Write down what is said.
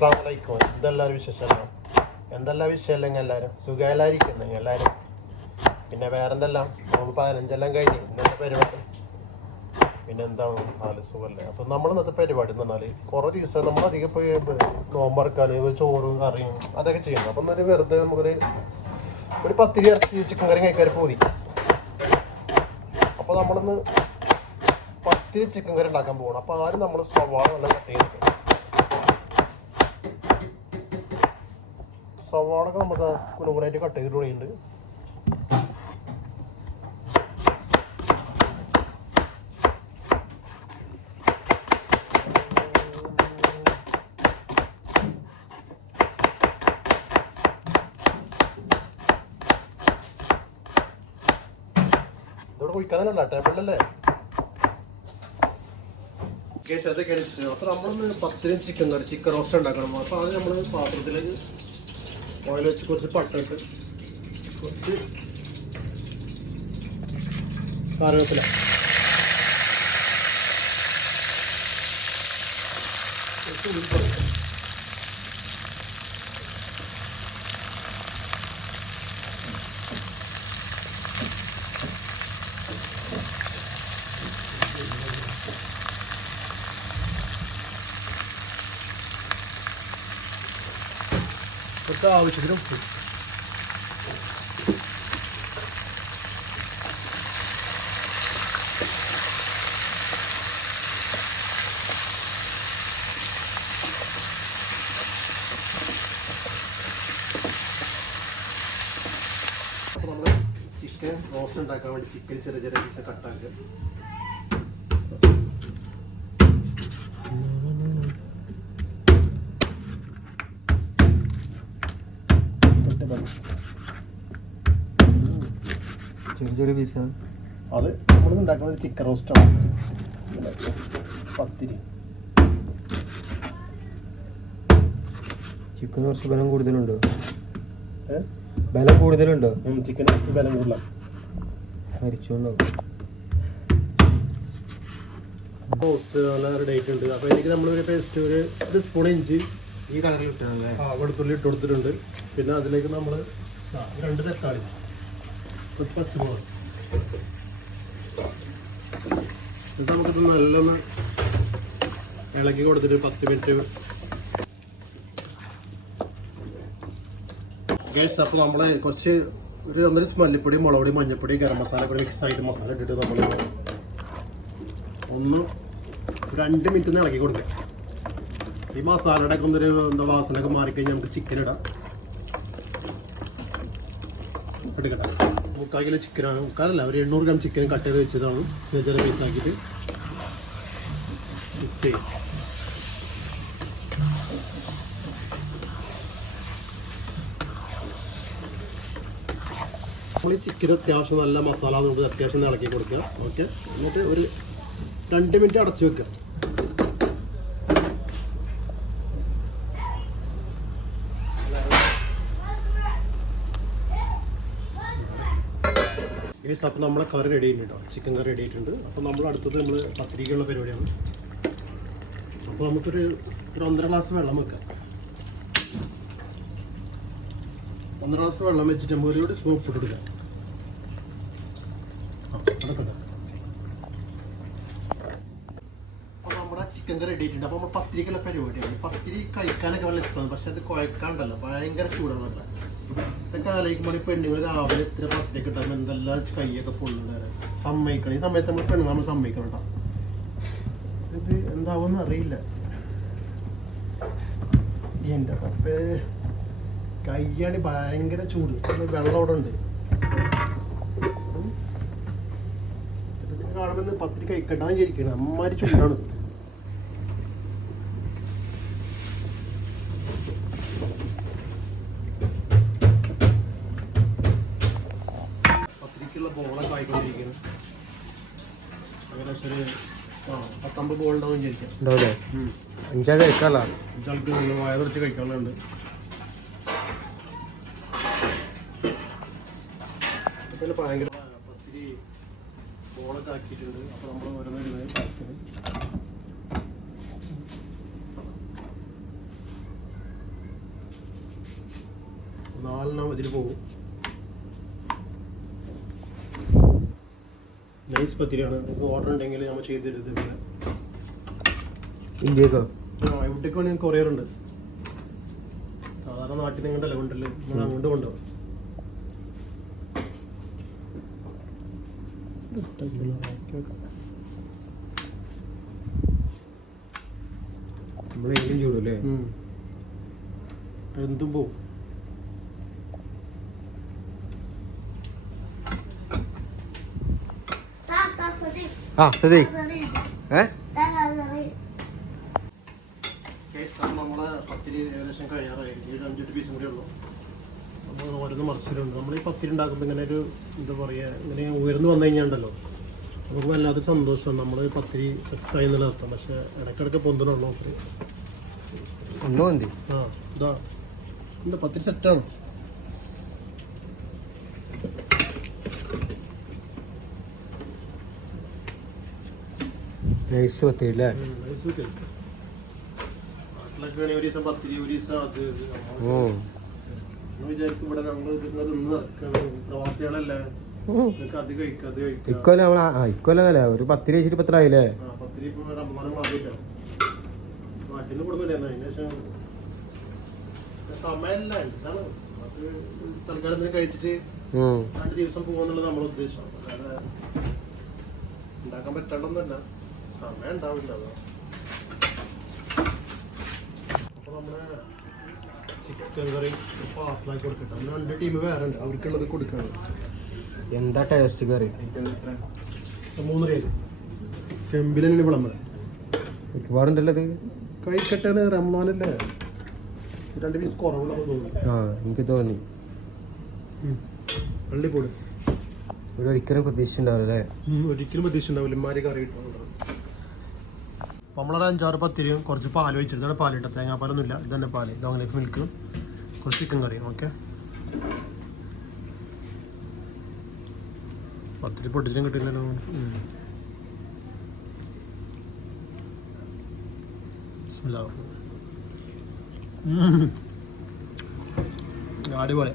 അസ്സലാമു അലൈക്കും. എന്തെല്ലാവരും വിശേഷമല്ലോ? എന്തെല്ലാം വിഷയമല്ലെങ്കിൽ എല്ലാവരും സുഖമായിരിക്കുന്നെങ്കിൽ എല്ലാവരും. പിന്നെ വേറെ എന്തെല്ലാം 15 കഴിഞ്ഞ് ഇന്നത്തെ പരിപാടി പിന്നെ എന്താണ് നാല് സുഖമല്ലേ. അപ്പം നമ്മൾ ഇന്നത്തെ പരിപാടി എന്ന് പറഞ്ഞാൽ കുറേ ദിവസം നമ്മൾ അധികം പോയി നോമ്പറക്കാൻ ചോറും കറിയും അതൊക്കെ ചെയ്യണം. അപ്പം എന്നൊരു വെറുതെ ഒരു പത്തിരി ഇറച്ചി ചിക്കൻ കറി കഴിക്കാൻ പോതി. അപ്പോൾ നമ്മളൊന്ന് പത്തിരി ചിക്കൻ കറി ഉണ്ടാക്കാൻ പോകണം. അപ്പോൾ ആരും നമ്മൾ സവാള നല്ല കട്ട് ചെയ്തിട്ട് സവാളൊക്കെ നമുക്ക് കുനുകുനായിട്ട് കട്ട് ചെയ്തിട്ട് തുടങ്ങിയിട്ടുണ്ട്. ഇതോടെ കുഴിക്കാനല്ല ടേബിളിലല്ലേ. അപ്പോൾ നമ്മളൊന്ന് പത്തിനും ചിക്കൻ കറി ചിക്കൻ റോസ്റ്റ് ഉണ്ടാക്കണം. അപ്പോൾ അത് നമ്മൾ പാത്രത്തിലേക്ക് ഓയിൽ വെച്ച് കുറച്ച് പട്ടയിട്ട് കുറച്ച് കറിവേപ്പില കുറച്ച് ഉൾപ്പെടും. ആവശ്യത്തിന് ഉപ്പ്. അപ്പോൾ നമ്മൾ ചിക്കൻ റോസ്റ്റ് ഉണ്ടാക്കാൻ വേണ്ടി ചിക്കൻ ചെറിയ ചെറിയ പീസ് കട്ടാക്കുക. ചെറിയ ചെറിയ പീസാണ്. അത് നമ്മൾ ഉണ്ടാക്കുന്ന ഒരു ചിക്കൻ റോസ്റ്റാണ്. പത്തിരി ചിക്കൻ കുറച്ച് ബലം കൂടുതലുണ്ടോ? ബലം കൂടുതലുണ്ടോ? ചിക്കന് ബലം കൂടുതലാണ്. മരിച്ചോണ്ടോ റോസ്റ്റ് നല്ല റെഡി ആയിട്ടുണ്ട്. അപ്പോൾ എനിക്ക് നമ്മളൊരു പേസ്റ്റ് ഒരു സ്പൂൺ ഇഞ്ചി ഈ കളറിൽ ഇട്ടാണല്ലേ വെളുത്തുള്ളി ഇട്ട് കൊടുത്തിട്ടുണ്ട്. പിന്നെ അതിലേക്ക് നമ്മൾ 2 തക്കാളി ഒരു പച്ചമുളക് എന്നിട്ട് നമുക്കിത് നല്ലൊന്ന് ഇളക്കി കൊടുത്തിട്ട് 10 മിനിറ്റ് ഗൈസ്. അപ്പോൾ നമ്മൾ കുറച്ച് ഒരു മല്ലിപ്പൊടി മുളക് പൊടി മഞ്ഞൾപ്പൊടി ഗരം മസാല കൂടി മിക്സ് ആയിട്ട് മസാല ഇട്ടിട്ട് നമ്മൾ ഒന്ന് 2 മിനിറ്റ് ഒന്ന് ഇളക്കി കൊടുക്കുക. ഈ മസാലയുടെ ഒക്കെ ഒന്നൊരു വാസനയൊക്കെ മാറിക്കഴിഞ്ഞാൽ നമുക്ക് ചിക്കൻ ഇടാം. എടുക്കട്ടെ. 3/4 കിലോ ചിക്കനാണ്. 3/4 ഒരു 800 ഗ്രാം ചിക്കൻ കട്ട് ചെയ്ത് വെച്ചതാണ്. ചെറിയ ചെറിയ പീസാക്കിയിട്ട് മിക്സ് ചെയ്യും. നമ്മൾ ഈ ചിക്കൻ അത്യാവശ്യം നല്ല മസാല കൊണ്ട് അത്യാവശ്യം ഇളക്കി കൊടുക്കുക. ഓക്കെ, എന്നിട്ട് ഒരു 2 മിനിറ്റ് അടച്ചു വെക്കുക. അപ്പോൾ നമ്മളെ കറി റെഡി ആയിട്ടുണ്ട്. ചിക്കൻ കറി റെഡി ആയിട്ടുണ്ട്. അപ്പോൾ നമ്മൾ അടുത്തത് നമ്മൾ പത്തിരിക്കുള്ള പരിപാടിയാണ്. അപ്പോൾ നമുക്കൊരു 1.5 ഗ്ലാസ് വെള്ളം വെക്കാം. 1.5 ഗ്ലാസ് വെള്ളം വെച്ചിട്ട് നമുക്ക് ഒരു സ്പൂൺ ഉപ്പിട്ട് കൊടുക്കാം. അപ്പോൾ നമ്മുടെ ചിക്കൻ കറി റെഡി ആയിട്ടുണ്ട്. അപ്പോൾ നമ്മൾ പത്തിരിക്കുള്ള പരിപാടിയാണ്. പത്തിരി കഴിക്കാനൊക്കെ വളരെ ഇഷ്ടമാണ്. പക്ഷെ അത് കുഴക്കാണ്ടല്ലോ, ഭയങ്കര ചൂടാണ്. ഇതൊക്കെ ആലോചിക്കുമ്പോൾ പെണ്ണുങ്ങൾ രാവിലെ ഇത്ര പത്തിരി കിട്ടാൻ എന്തെല്ലാം കൈയൊക്കെ ഫുള്ള് സമ്മതിക്കണം. ഈ സമയത്ത് നമ്മൾ പെണ്ണുങ്ങൾ നമ്മൾ സമ്മതിക്കണം കേട്ടോ. ഇത് എന്താവുമെന്ന് അറിയില്ല. എൻ്റെ പപ്പേ കയ്യാണ് ഭയങ്കര ചൂട്. വെള്ളം അവിടെ ഉണ്ട്. കാണുമ്പോൾ പത്തിരി കഴിക്കട്ടാന്ന് വിചാരിക്കണം. അമ്മാതിരി ചൂടാണ്. ബോളൊക്കെ ആയിക്കൊണ്ടിരിക്കുന്നു. ഏകദേശം ഒരു 10-50 ബോൾ ഉണ്ടാവും വിചാരിക്കാം. ഉണ്ടാവില്ലേ? 5 കഴിക്കാമല്ലോ. 5 ആൾക്ക് വയറിറച്ച് കഴിക്കാനുണ്ട്. പിന്നെ ഭയങ്കര പത്തിരി ബോളൊക്കെ ആക്കിയിട്ടുണ്ട്. അപ്പോൾ നമ്മൾ ഓരോന്നോരോന്ന് 4 ഇതിൽ പോകും. നൈസ് പത്തിരിയാണ്. നിങ്ങൾക്ക് ഓർഡർ ഉണ്ടെങ്കിൽ നമ്മൾ ചെയ്ത് തരുന്നത്. ഇന്ത്യക്കോ? ഇവിടേക്ക് വേണമെങ്കിൽ കൊറിയറുണ്ട്. സാധാരണ നാട്ടിൽ നിങ്ങളുടെ കൊണ്ടല്ലേ നമ്മൾ അങ്ങോട്ട് കൊണ്ടുപോകും. നമ്മൾ എങ്കിലും ചൂടല്ലേ? എന്തും പോവും. ആ സതി നമ്മളെ പത്തിരി ഏകദേശം കഴിയാറായി. 5-8 പീസും കൂടെ ഉള്ളൂ. നമ്മൾ ഓരോന്ന് മറിച്ചിട്ടുണ്ട്. നമ്മൾ ഈ പത്തിരി ഉണ്ടാക്കുമ്പോൾ ഇങ്ങനെ ഒരു എന്താ പറയുക, ഇങ്ങനെ ഉയർന്നു വന്നു കഴിഞ്ഞാൽ ഉണ്ടല്ലോ നമുക്ക് വല്ലാത്തൊരു സന്തോഷം. നമ്മൾ പത്തിരി സക്സസ് ആയി എന്നുള്ള അർത്ഥം. പക്ഷെ ഇടയ്ക്കിടയ്ക്ക് പൊന്തണുള്ളൂ പത്തിരി. ഒന്നും മതി. ആ ഇതാ എന്താ പത്തിരി സെറ്റാണ്. നൈസ് പത്തിരി അല്ലേ? നാട്ടിലൊക്കെ വേണമെങ്കിൽ ഒരു ദിവസം പത്തിരി, ഒരു ദിവസം അത് വിചാരിക്കും. ഇവിടെ നമ്മൾ തിന്ന് നടക്കണം, പ്രവാസികളല്ലേ, അത് കഴിക്കാം അത് കഴിക്കാം. ഇക്കൊല്ലല്ലേ ഒരു പത്തിരി വെച്ചിട്ട് പത്തിരായില്ലേ? പത്തിരി ഇപ്പൊ റമദാനും മാറിയിട്ടാണ് നാട്ടിൽ നിന്ന് കൊടുന്നില്ല. അതിന് ശേഷം സമയമല്ല, എന്താണ് നമുക്ക് തൽക്കാലത്തിന് കഴിച്ചിട്ട് 2 ദിവസം പോകുന്നുള്ളത് നമ്മളെ ഉദ്ദേശം. അല്ലാതെ ഉണ്ടാക്കാൻ പറ്റാണ്ടൊന്നുമല്ല, സമയം ഉണ്ടാവില്ല. അപ്പോൾ നമ്മുടെ ചിക്കൻ കറി പാർസലാക്കി കൊടുക്കട്ടെ. അതിന് 2 ടീം വേറെ ഉണ്ട്, അവർക്കുള്ളത് കൊടുക്കണം. എന്താ ടേസ്റ്റ് കറി? 3 രൂപ ചെമ്പിലെന്നെ വിളമ്പ്. ഒരുപാടുണ്ടല്ലോ അത്. കഴിക്കട്ടെ, റമദാനല്ലേ, 2 പീസ് കുറവുള്ള തോന്നുന്നു. ആ എനിക്ക് തോന്നി. പള്ളിപ്പോട് ഒരിക്കലും പ്രതീക്ഷിച്ചിട്ടുണ്ടാവില്ലേ? ഒരിക്കലും പ്രതീക്ഷിച്ചിട്ടുണ്ടാവില്ല. ഇമാരി കറി കിട്ടുന്നുണ്ട്. അപ്പോൾ നമ്മളൊരു 5-6 പത്തിരിയും കുറച്ച് പാൽ ഒഴിച്ചിട്ട്, ഇതാണ് പാലിട്ട, തേങ്ങാപ്പാലൊന്നുമില്ല, ഇത് തന്നെ പാല്, ലോങ് ലൈഫ് മിൽക്ക്, കുറച്ച് ചിക്കൻ കറിയും. ഓക്കെ, പത്തിരി പൊട്ടിച്ചിട്ടും കിട്ടില്ലല്ലോ. അടിപൊളി.